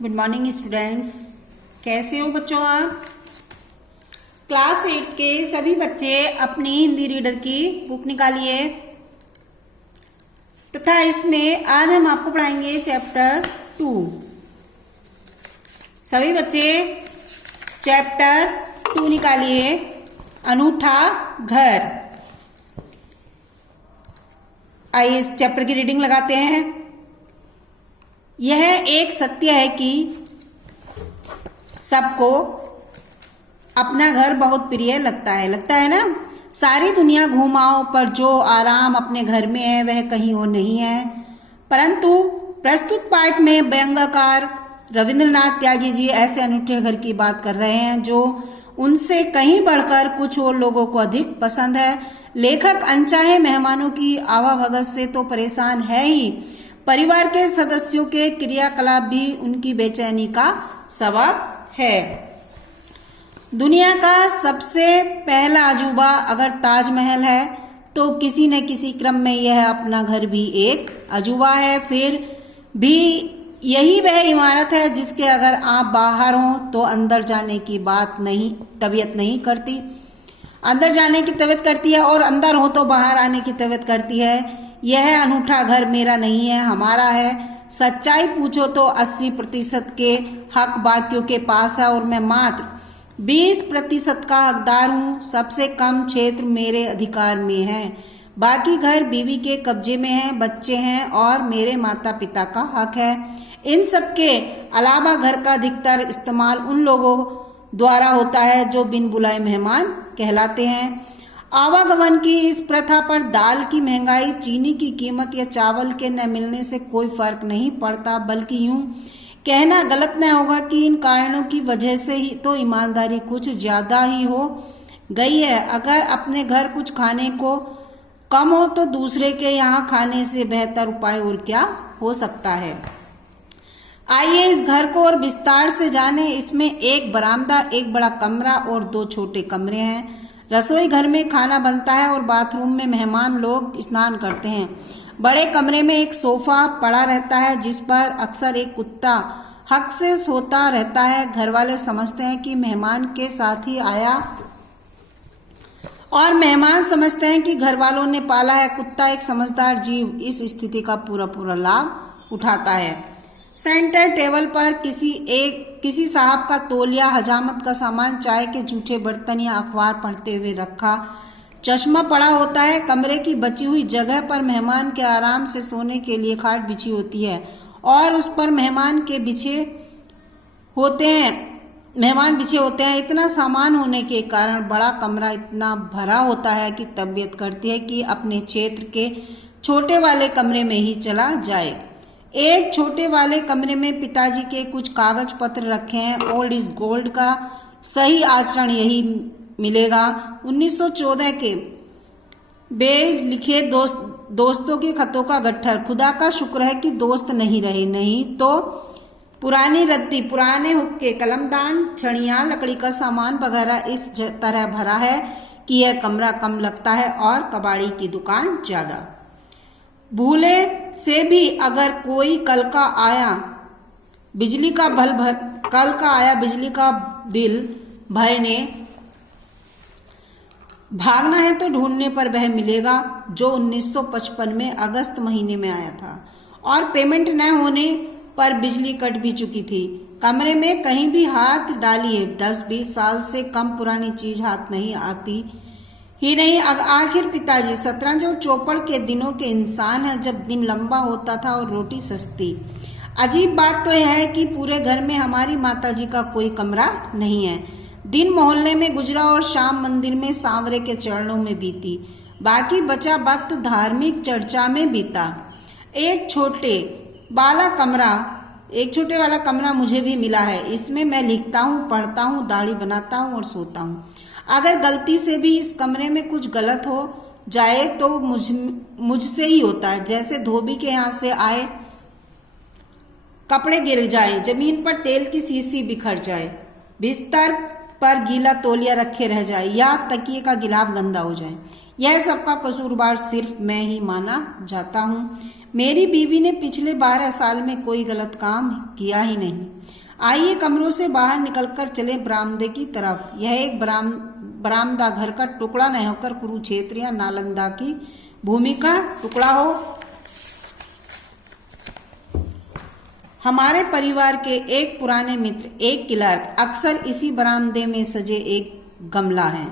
Good morning students. कैसे हो बच्चों आप? क्लास 8 के सभी बच्चे अपनी हिंदी रीडर की बुक निकालिए तथा इसमें आज हम आपको पढ़ाएंगे चैप्टर 2। सभी बच्चे चैप्टर 2 निकालिए, अनूठा घर। आइए इस चैप्टर की रीडिंग लगाते हैं। यह एक सत्य है कि सबको अपना घर बहुत प्रिय लगता है ना। सारी दुनिया घूमाओ पर जो आराम अपने घर में है वह कहीं और नहीं है। परंतु प्रस्तुत पाठ में व्यंग्यकार रविंद्रनाथ त्यागी जी ऐसे अनूठे घर की बात कर रहे हैं जो उनसे कहीं बढ़कर कुछ और लोगों को अधिक पसंद है। लेखक अनचाहे मेहमानों की आवाभगत से तो परेशान है ही, परिवार के सदस्यों के क्रियाकलाप भी उनकी बेचैनी का सबब है। दुनिया का सबसे पहला अजूबा अगर ताजमहल है तो किसी न किसी क्रम में यह अपना घर भी एक अजूबा है। फिर भी यही वह इमारत है जिसके अगर आप बाहर हो तो अंदर जाने की तबीयत नहीं करती। अंदर जाने की तबीयत करती है और अंदर हो तो बाहर आने की तबीयत करती है। यह अनूठा घर मेरा नहीं है, हमारा है। सच्चाई पूछो तो 80% के हक बाकियों के पास है और मैं मात्र 20% का हकदार हूँ। सबसे कम क्षेत्र मेरे अधिकार में है, बाकी घर बीवी के कब्जे में है, बच्चे हैं और मेरे माता पिता का हक है। इन सब के अलावा घर का अधिकतर इस्तेमाल उन लोगों द्वारा होता है जो बिन बुलाए मेहमान कहलाते हैं। आवागमन की इस प्रथा पर दाल की महंगाई, चीनी की कीमत या चावल के न मिलने से कोई फर्क नहीं पड़ता, बल्कि यूं कहना गलत न होगा कि इन कारणों की वजह से ही तो ईमानदारी कुछ ज्यादा ही हो गई है। अगर अपने घर कुछ खाने को कम हो तो दूसरे के यहाँ खाने से बेहतर उपाय और क्या हो सकता है। आइए इस घर को और विस्तार से जाने। इसमें एक बरामदा, एक बड़ा कमरा और 2 छोटे कमरे हैं। रसोई घर में खाना बनता है और बाथरूम में मेहमान लोग स्नान करते हैं। बड़े कमरे में एक सोफा पड़ा रहता है जिस पर अक्सर एक कुत्ता हक से सोता रहता है। घर वाले समझते हैं कि मेहमान के साथ ही आया और मेहमान समझते हैं कि घर वालों ने पाला है। कुत्ता एक समझदार जीव इस स्थिति का पूरा लाभ उठाता है। सेंटर टेबल पर किसी साहब का तौलिया, हजामत का सामान, चाय के जूठे बर्तन या अखबार पढ़ते हुए रखा चश्मा पड़ा होता है। कमरे की बची हुई जगह पर मेहमान के आराम से सोने के लिए खाट बिछी होती है और उस पर मेहमान बिछे होते हैं। इतना सामान होने के कारण बड़ा कमरा इतना भरा होता है कि तबीयत करती है कि अपने क्षेत्र के छोटे वाले कमरे में ही चला जाए। एक छोटे वाले कमरे में पिताजी के कुछ कागज पत्र रखे हैं। ओल्ड इज गोल्ड का सही आचरण यही मिलेगा। 1914 के लिखे दोस्तों के खतों का गट्ठर। खुदा का शुक्र है कि दोस्त नहीं रहे, नहीं तो पुरानी रद्दी, पुराने हुक्के, कलमदान, छड़ियां, लकड़ी का सामान वगैरह इस तरह भरा है कि यह कमरा कम लगता है और कबाड़ी की दुकान ज्यादा। भूले से भी अगर कोई कल का आया बिजली का बिल भरने भागना है तो ढूंढने पर वह मिलेगा जो 1955 में अगस्त महीने में आया था और पेमेंट न होने पर बिजली कट भी चुकी थी। कमरे में कहीं भी हाथ डालिए, 10-20 साल से कम पुरानी चीज हाथ नहीं आती ही नहीं। आखिर पिताजी शतरंज और चौपड़ के दिनों के इंसान है, जब दिन लंबा होता था और रोटी सस्ती। अजीब बात तो यह है कि पूरे घर में हमारी माताजी का कोई कमरा नहीं है। दिन मोहल्ले में गुजरा और शाम मंदिर में सांवरे के चरणों में बीती। बाकी बचा वक्त धार्मिक चर्चा में बीता। एक छोटे वाला कमरा मुझे भी मिला है। इसमें मैं लिखता हूँ, पढ़ता हूँ, दाढ़ी बनाता हूँ और सोता हूँ। अगर गलती से भी इस कमरे में कुछ गलत हो जाए तो मुझसे ही होता है। जैसे धोबी के यहाँ से आए कपड़े गिर जाए, जमीन पर तेल की शीशी बिखर जाए, बिस्तर पर गीला तौलिया रखे रह जाए या तकिए का गिलाफ गंदा हो जाए यह सबका कसूरवार सिर्फ मैं ही माना जाता हूँ। मेरी बीवी ने पिछले 12 साल में कोई गलत काम किया ही नहीं। आइए कमरों से बाहर निकलकर चले बरामदे की तरफ। यह एक बरामदा घर का टुकड़ा न होकर कुरुक्षेत्र या नालंदा की भूमि का टुकड़ा हो। हमारे परिवार के एक पुराने मित्र, एक क्लर्क, अक्सर इसी बरामदे में सजे एक गमला है।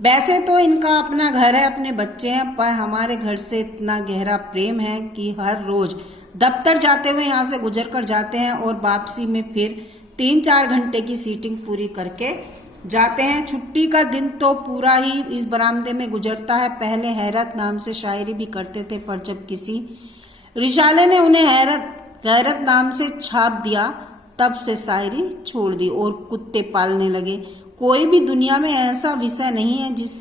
वैसे तो इनका अपना घर है, अपने बच्चे हैं, पर हमारे घर से इतना गहरा प्रेम है कि हर रोज दफ्तर जाते हुए यहाँ से गुजर कर जाते हैं और वापसी में फिर 3-4 घंटे की सीटिंग पूरी करके जाते हैं। छुट्टी का दिन तो पूरा ही इस बरामदे में गुजरता है। पहले हैरत नाम से शायरी भी करते थे, पर जब किसी रिसाले ने उन्हें गैरत नाम से छाप दिया, तब से शायरी छोड़ दी और कुत्ते पालने लगे। कोई भी दुनिया में ऐसा विषय नहीं है जिस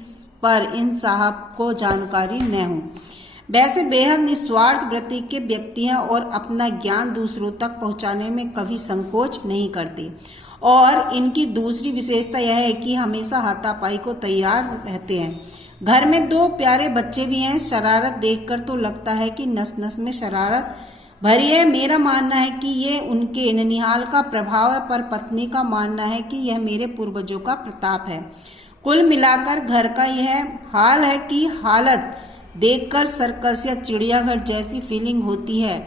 पर इन साहब को जानकारी न हो। वैसे बेहद निस्वार्थ वृत्ति के व्यक्ति हैं और अपना ज्ञान दूसरों तक पहुंचाने में कभी संकोच नहीं करते। और इनकी दूसरी विशेषता यह है कि हमेशा हाथापाई को तैयार रहते हैं। घर में 2 प्यारे बच्चे भी हैं। शरारत देखकर तो लगता है कि नस नस में शरारत भरी है। मेरा मानना है कि ये उनके ननिहाल का प्रभाव है, पर पत्नी का मानना है कि यह मेरे पूर्वजों का प्रताप है। कुल मिलाकर घर का यह हाल है कि हालत देखकर सर्कस या चिड़ियाघर जैसी फीलिंग होती है।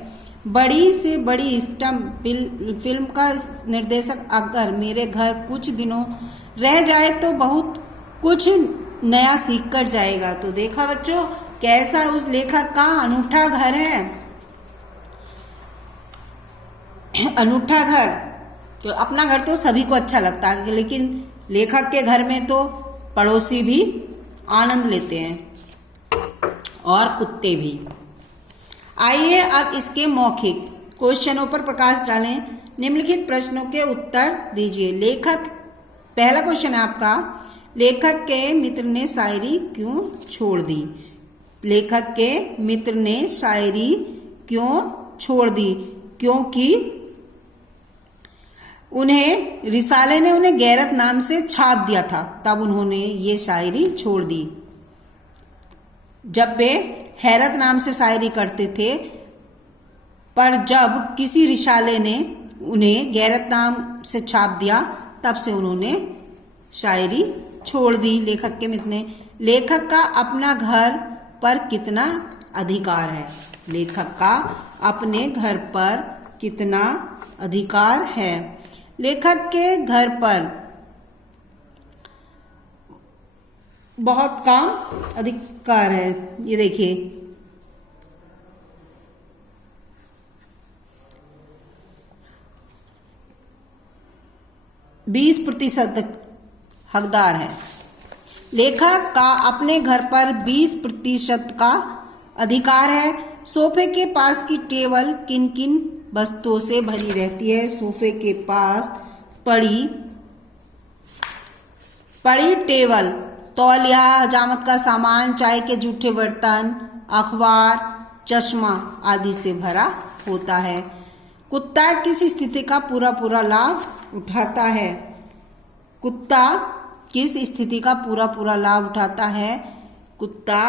बड़ी से बड़ी स्टंप फिल्म का निर्देशक अगर मेरे घर कुछ दिनों रह जाए तो बहुत कुछ नया सीख कर जाएगा। तो देखा बच्चों, कैसा उस लेखक का अनूठा घर है। अनूठा घर, तो अपना घर तो सभी को अच्छा लगता है, लेकिन लेखक के घर में तो पड़ोसी भी आनंद लेते हैं और कुत्ते भी। आइए अब इसके मौखिक क्वेश्चनों पर प्रकाश डालें। निम्नलिखित प्रश्नों के उत्तर दीजिए। लेखक, पहला क्वेश्चन है आपका, लेखक के मित्र ने शायरी क्यों छोड़ दी? लेखक के मित्र ने शायरी क्यों छोड़ दी? क्योंकि उन्हें रिसाले ने उन्हें गैरत नाम से छाप दिया था, तब उन्होंने ये शायरी छोड़ दी। जब वे हैरत नाम से शायरी करते थे, पर जब किसी रिसाले ने उन्हें गैरत नाम से छाप दिया, तब से उन्होंने शायरी छोड़ दी। लेखक के मित्र ने। लेखक का अपना घर पर कितना अधिकार है? लेखक का अपने घर पर कितना अधिकार है? लेखक के घर पर बहुत कम अधिकार है। ये देखिए, %20 हकदार है। लेखक का अपने घर पर 20% का अधिकार है। सोफे के पास की टेबल किन किन वस्तुओं से भरी रहती है? सोफे के पास पड़ी टेबल तौलिया, हजामत का सामान, चाय के जूठे बर्तन, अखबार, चश्मा आदि से भरा होता है। कुत्ता किस स्थिति का पूरा लाभ उठाता है? कुत्ता किस स्थिति का पूरा लाभ उठाता है? कुत्ता,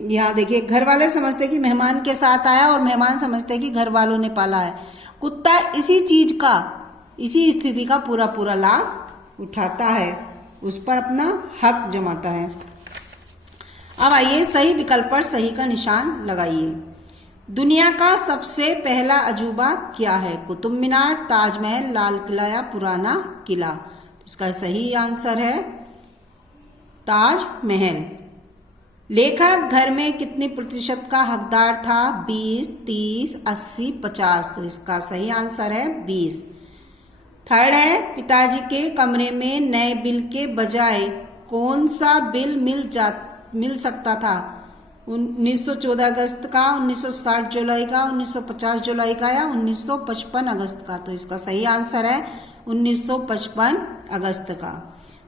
यहाँ देखिए, घर वाले समझते कि मेहमान के साथ आया और मेहमान समझते कि घर वालों ने पाला है। कुत्ता इसी चीज का, इसी स्थिति का पूरा लाभ उठाता है, उस पर अपना हक जमाता है। अब आइए सही विकल्प पर सही का निशान लगाइए। दुनिया का सबसे पहला अजूबा क्या है? कुतुब मीनार, ताजमहल, लाल किला या पुराना किला? इसका सही आंसर है ताजमहल। लेखक घर में कितने प्रतिशत का हकदार था? 20, 30, 80, 50। तो इसका सही आंसर है 20। थर्ड है, पिताजी के कमरे में नए बिल के बजाय कौन सा बिल मिल सकता था? 1914 अगस्त का, 1960 जुलाई का, 1950 जुलाई का या 1955 अगस्त का? तो इसका सही आंसर है 1955 अगस्त का।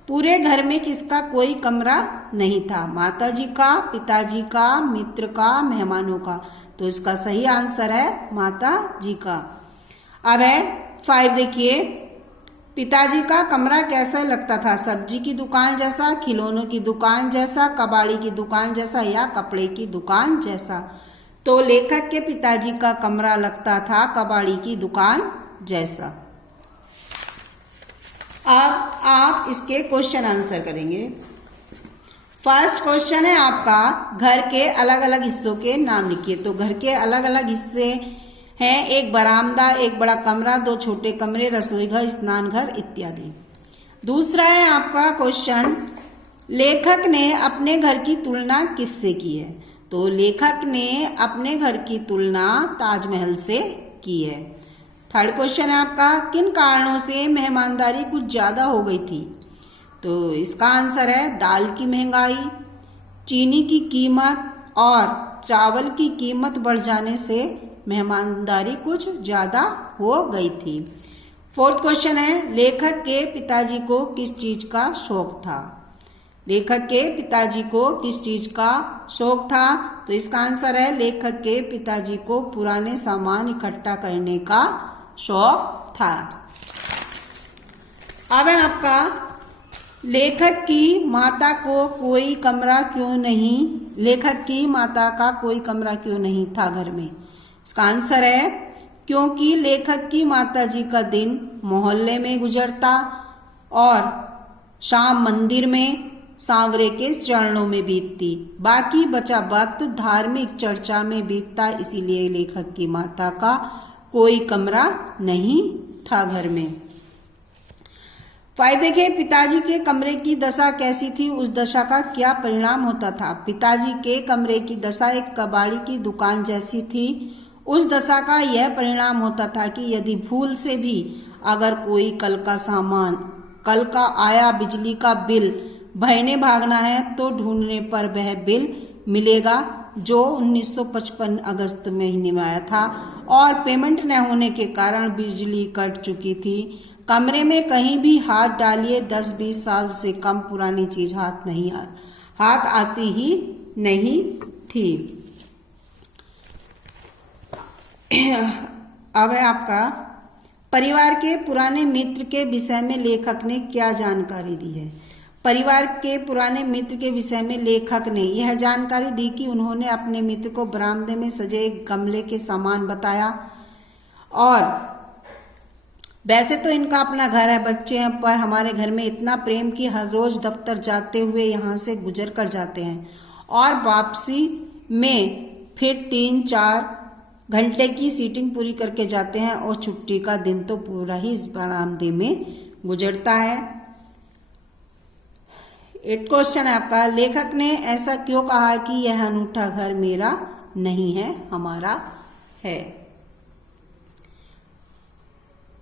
पूरे घर में किसका कोई कमरा नहीं था? माताजी का, पिताजी का, मित्र का, मेहमानों का? तो इसका सही आंसर है माता जी का। अब है 5, देखिए, पिताजी का कमरा कैसा लगता था? सब्जी की दुकान जैसा, खिलौनों की दुकान जैसा, कबाड़ी की दुकान जैसा या कपड़े की दुकान जैसा? तो लेखक के पिताजी का कमरा लगता था कबाड़ी की दुकान जैसा। अब आप इसके क्वेश्चन आंसर करेंगे। फर्स्ट क्वेश्चन है आपका, घर के अलग अलग हिस्सों के नाम लिखिए। तो घर के अलग अलग हिस्से हैं, एक बरामदा, एक बड़ा कमरा, दो छोटे कमरे, रसोई घर, स्नान घर इत्यादि। दूसरा है आपका क्वेश्चन, लेखक ने अपने घर की तुलना किससे की है? तो लेखक ने अपने घर की तुलना ताजमहल से की है। थर्ड क्वेश्चन है आपका, किन कारणों से मेहमानदारी कुछ ज्यादा हो गई थी? तो इसका आंसर है दाल की महंगाई, चीनी की कीमत और चावल की कीमत बढ़ जाने से मेहमानदारी कुछ ज्यादा हो गई थी। फोर्थ क्वेश्चन है, लेखक के पिताजी को किस चीज का शौक था? लेखक के पिताजी को किस चीज का शौक था? तो इसका आंसर है लेखक के पिताजी को पुराने सामान इकट्ठा करने का शौक था। अब है आपका, लेखक की माता को कोई कमरा क्यों नहीं, लेखक की माता का कोई कमरा क्यों नहीं था घर में? इसका आंसर है क्योंकि लेखक की माताजी का दिन मोहल्ले में गुजरता और शाम मंदिर में सांवरे के चरणों में बीतती, बाकी बचा वक्त धार्मिक चर्चा में बीतता, इसीलिए लेखक की माता का कोई कमरा नहीं था घर में। 5 देखिए, पिताजी के कमरे की दशा कैसी थी, उस दशा का क्या परिणाम होता था? पिताजी के कमरे की दशा एक कबाड़ी की दुकान जैसी थी। उस दशा का यह परिणाम होता था कि यदि भूल से भी अगर कोई कल का सामान, कल का आया बिजली का बिल भरने भागना है तो ढूंढने पर वह बिल मिलेगा जो 1955 अगस्त महीने में आया था और पेमेंट न होने के कारण बिजली कट चुकी थी। कमरे में कहीं भी हाथ डालिए, 10-20 साल से कम पुरानी चीज हाथ आती ही नहीं थी। अब है आपका, परिवार के पुराने मित्र के विषय में लेखक ने क्या जानकारी दी है? परिवार के पुराने मित्र के विषय में लेखक ने यह जानकारी दी कि उन्होंने अपने मित्र को बरामदे में सजे एक गमले के समान बताया और वैसे तो इनका अपना घर है, बच्चे हैं, पर हमारे घर में इतना प्रेम कि हर रोज दफ्तर जाते हुए यहाँ से गुजर कर जाते हैं और वापसी में फिर 3-4 घंटे की सीटिंग पूरी करके जाते हैं और छुट्टी का दिन तो पूरा ही इस बरामदे में गुजरता है। 8 क्वेश्चन है आपका, लेखक ने ऐसा क्यों कहा कि यह अनूठा घर मेरा नहीं है, हमारा है?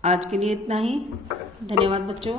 आज के लिए इतना ही। धन्यवाद बच्चों।